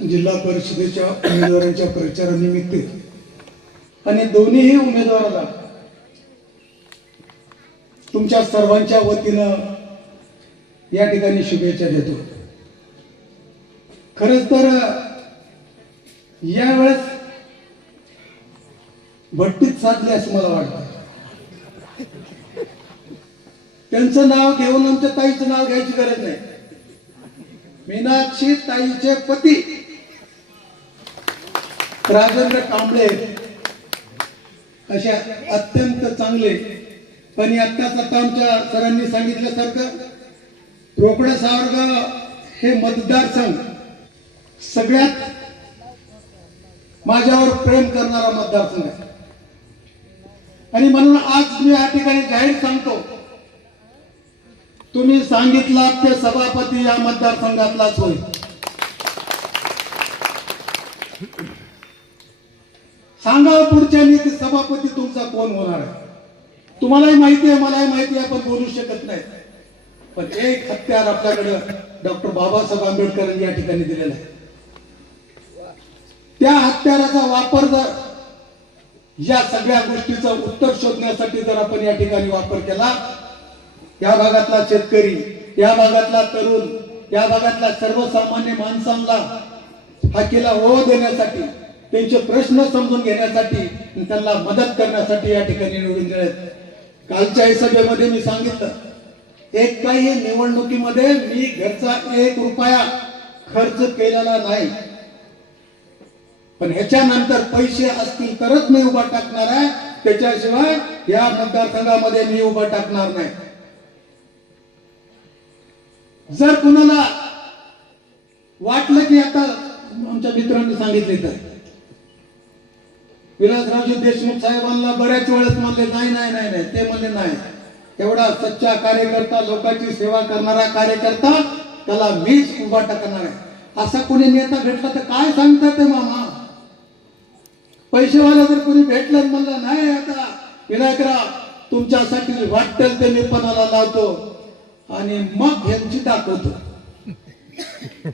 जिल्हा परिषदेच्या उमेदवारांच्या प्रचारानिमित्त. आणि दोन्हीही उमेदवाराला तुमच्या सर्वांच्या वतीनं या ठिकाणी शुभेच्छा देतो. खरंच तर यावेळेस भट्टीत साधले असं मला वाटतं. त्यांचं नाव घेऊन आमच्या ताईचं नाव घ्यायची गरज नाही. मीनाक्षी ताईचे पती राजेंद्र कांबळे अशा अत्यंत चांगले पण आत्ताच आता आमच्या सरांनी सांगितल्यासारखं रोकडा सावरगाव हे मतदारसंघ सगळ्यात माझ्यावर प्रेम करणारा मतदारसंघ आहे. आणि म्हणून आज मी या ठिकाणी जाहीर सांगतो तुम्ही सांगितला ते सभापती या मतदारसंघातलाच होईल. सांगा पुढच्या नीती सभापती तुमचा कोण होणार आहे? तुम्हालाही माहिती आहे मलाही माहिती आहे आपण बोलू शकत नाही. पण एक हत्यार आपल्याकडे डॉक्टर बाबासाहेब आंबेडकरांनी या ठिकाणी दिलेलं आहे. त्या हत्याराचा वापर जर या सगळ्या गोष्टीचं उत्तर शोधण्यासाठी जर आपण या ठिकाणी वापर केला या भागातला शेतकरी या भागातला तरुण या भागातल्या सर्वसामान्य माणसांना हाकेला ओळ देण्यासाठी त्यांचे प्रश्न समजून घेण्यासाठी त्यांना मदत करण्यासाठी या ठिकाणी निवडून दिले कालच्या सभेमध्ये मी सांगितलं एक काही निवडणुकीमध्ये मी घरचा एक रुपया खर्च केलेला नाही. पण ह्याच्यानंतर पैसे असतील तरच मी उभा टाकणार आहे. त्याच्याशिवाय या मतदारसंघामध्ये मी उभा टाकणार नाही. जर कुणाला वाटलं की आता आमच्या मित्रांनी सांगितले तर विलासरावजी देशमुख साहेबांना बऱ्याच वेळेस म्हणले नाही नाही नाही नाही. ते म्हणले नाही. एवढा सच्चा कार्यकर्ता लोकांची सेवा करणारा कार्यकर्ता त्याला मीच उभा टाकणार आहे. असा कोणी नेता भेटला तर काय सांगतात ते मामा? पैसेवाला जर कोणी भेटलं म्हणलं नाही आता विनायकराव तुमच्यासाठी वाटेल ते मी पणाला लावतो आणि मग ह्यांची दाखवतो.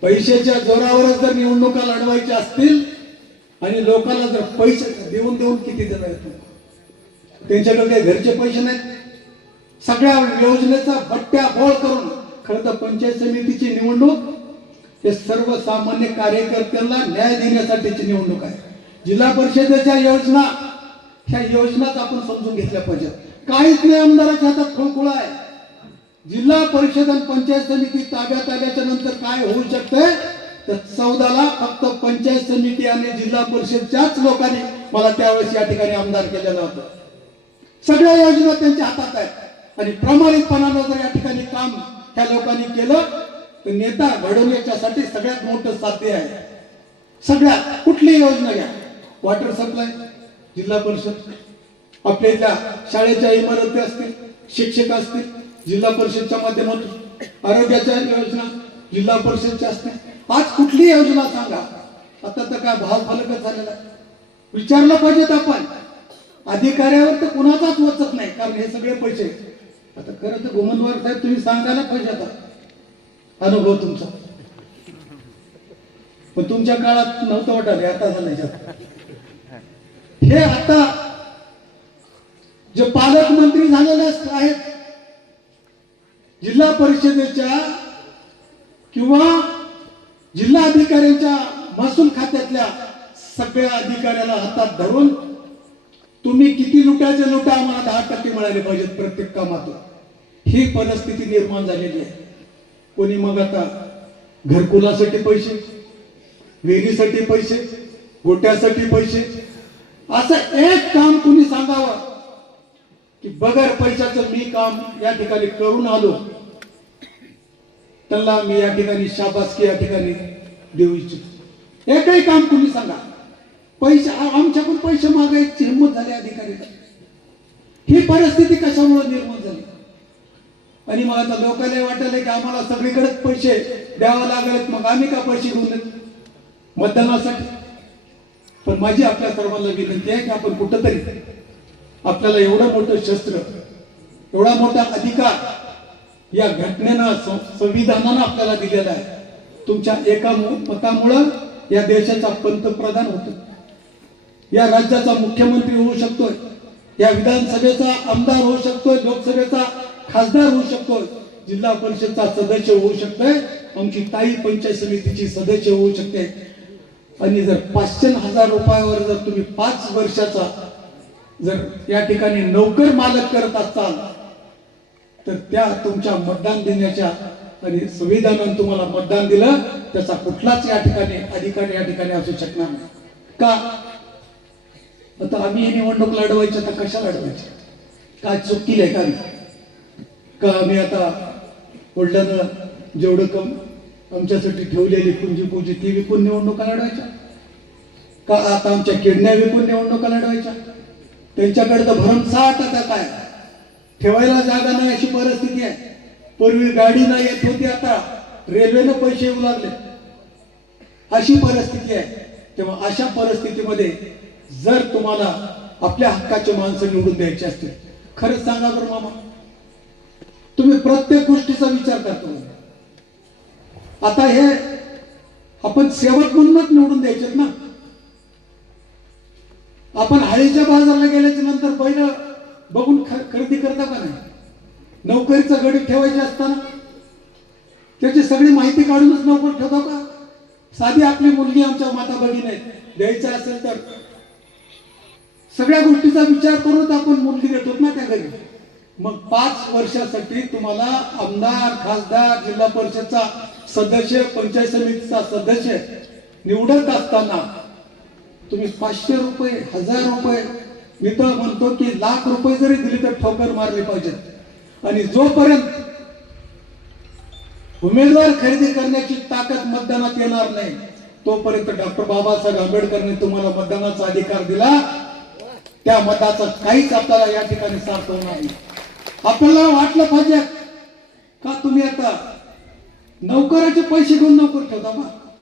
पैशाच्या जोरावरच जर निवडणुका लढवायच्या असतील आणि लोकांना जर पैसे देऊन देऊन किती जण येतो त्यांच्याकडे काही घरचे पैसे नाहीत? सगळ्या योजनेचा बट्ट्या बोळ करून खरं तर पंचायत समितीची निवडणूक हे सर्वसामान्य कार्यकर्त्यांना न्याय देण्यासाठीची निवडणूक आहे. जिल्हा परिषदेच्या योजना ह्या योजनाच आपण समजून घेतल्या पाहिजेत. काहीच नाही आमदाराच्या हातात खुळखुळा आहे. जिल्हा परिषद आणि पंचायत समिती ताब्यात आल्याच्यानंतर काय होऊ शकतंय? तर चौदाला फक्त पंचायत समिती आणि जिल्हा परिषदच्याच लोकांनी मला त्यावेळेस या ठिकाणी आमदार केलेलं होतं. सगळ्या योजना त्यांच्या हातात आहेत. आणि प्रामाणिकपणानं जर या ठिकाणी काम ह्या लोकांनी केलं तर नेता घडवण्याच्यासाठी सगळ्यात मोठं साध्य आहे. सगळ्यात कुठली योजना घ्या? वॉटर सप्लाय जिल्हा परिषद. आपल्या इथल्या शाळेच्या इमारती असतील शिक्षक असतील जिल्हा परिषदच्या माध्यमातून. आरोग्याच्या योजना जिल्हा परिषदच्या असतील. आज कुठली योजना सांगा. आता तर काय भाव फलकच झालेला विचारलं पाहिजेत आपण. अधिकाऱ्यावर तर कुणाचाच वचत नाही कारण हे सगळे पैसे आता खरं तर गोमंदवार साहेब तुम्ही सांगायला पाहिजे आता. अनुभव तुमचा. पण तुमच्या काळात नव्हतं वाटत आता झालं याच्यात हे आता जे पालकमंत्री झालेले आहेत जिल्हा परिषदेच्या किंवा जिल्हा अधिकाऱ्यांच्या महसूल खात्यातल्या सगळ्या अधिकाऱ्याला हातात धरून तुम्ही किती लुटायचे लुटा आम्हाला दहा टक्के मिळाले पाहिजेत प्रत्येक कामातून. ही परिस्थिती निर्माण झालेली आहे. कोणी मग आता घरकुलासाठी पैसे विहिरीसाठी पैसे गोट्यासाठी पैसे असं एक काम कुणी सांगावं की बगर पैशाचं मी काम या ठिकाणी करून आलो त्यांना मी या ठिकाणी शाबासकी या ठिकाणी देऊ इच्छितो. एकही काम तुम्ही सांगा. पैसे आमच्याकडून पैसे मागायची हिंमत झाली अधिकारी ही परिस्थिती कशामुळे निर्माण झाली? आणि मग आता लोकांना वाटायला की आम्हाला सगळीकडेच पैसे द्यावे लागलेत मग आम्ही का पैसे घेऊन मतदानासाठी. पण माझी आपल्या सर्वांना विनंती आहे की आपण कुठंतरी आपल्याला एवढं मोठं शस्त्र एवढा मोठा अधिकार या घटनेनं संविधानानं आपल्याला दिलेला आहे. तुमच्या एका मतामुळं या देशाचा पंतप्रधान होतो या राज्याचा मुख्यमंत्री होऊ शकतोय. या विधानसभेचा आमदार होऊ शकतोय लोकसभेचा खासदार होऊ शकतोय. जिल्हा परिषदचा सदस्य होऊ शकतोय. आमची ताई पंचायत समितीची सदस्य होऊ शकते. आणि जर पाचशे हजार रुपयावर जर तुम्ही पाच वर्षाचा जर या ठिकाणी नोकर मालक करत असाल तर त्या तुमच्या मतदान देण्याच्या आणि संविधानानं तुम्हाला मतदान दिलं त्याचा कुठलाच या ठिकाणी अधिकारी या ठिकाणी असू शकणार नाही. का? आता आम्ही ही निवडणूक लढवायची तर कशा लढवायची? काय चूक केली आहे का आम्ही? का आम्ही आता वडिलांना जेवढं कम आमच्यासाठी ठेवलेली पुंजी पुंजी ती विकून निवडणुका लढवायच्या? का आता आमच्या किडण्या विकून निवडणुका लढवायच्या? त्यांच्याकडे तर भरमसाठ आता काय? ठेवायला जागा नाही अशी परिस्थिती आहे. पूर्वी गाडी नाही येत होती आता रेल्वेनं पैसे येऊ लागले. अशी परिस्थिती आहे. तेव्हा अशा परिस्थितीमध्ये जर तुम्हाला आपल्या हक्काचे माणसं निवडून द्यायचे असतील खरंच सांगा बरं मामा. तुम्ही प्रत्येक गोष्टीचा विचार करतो आता हे आपण सेवक म्हणूनच निवडून द्यायचे ना. आपण हळीच्या बाजारला गेल्याच्यानंतर बैल बघून ख- खरेदी करता का नाही नोकरीचं गडी ठेवायचे असताना? त्याची सगळी माहिती काढूनच नोकर ठेवतो का साधी आपली मुलगी आमच्या माता भगिनी आहेत द्यायचं असेल तर? सगळ्या गोष्टीचा विचार करूनच आपण मुलगी देतो ना त्या घरी. मग पाच वर्षासाठी तुम्हाला आमदार खासदार जिल्हा परिषदचा सदस्य पंचायत समितीचा सदस्य निवडत असताना तुम्ही पाचशे रुपये हजार रुपये मी तर म्हणतो की लाख रुपये जरी दिले तर ठोकर मारली पाहिजेत. आणि जोपर्यंत उमेदवार खरेदी करण्याची ताकद मतदानात येणार नाही. तोपर्यंत डॉक्टर बाबासाहेब आंबेडकरने तुम्हाला मतदानाचा अधिकार दिला. त्या मताचा काहीच आपल्याला या ठिकाणी सार्थ नाही. आपल्याला वाटलं पाहिजे का तुम्ही आता नोकराचे पैसे घेऊन नोकर ठेवता का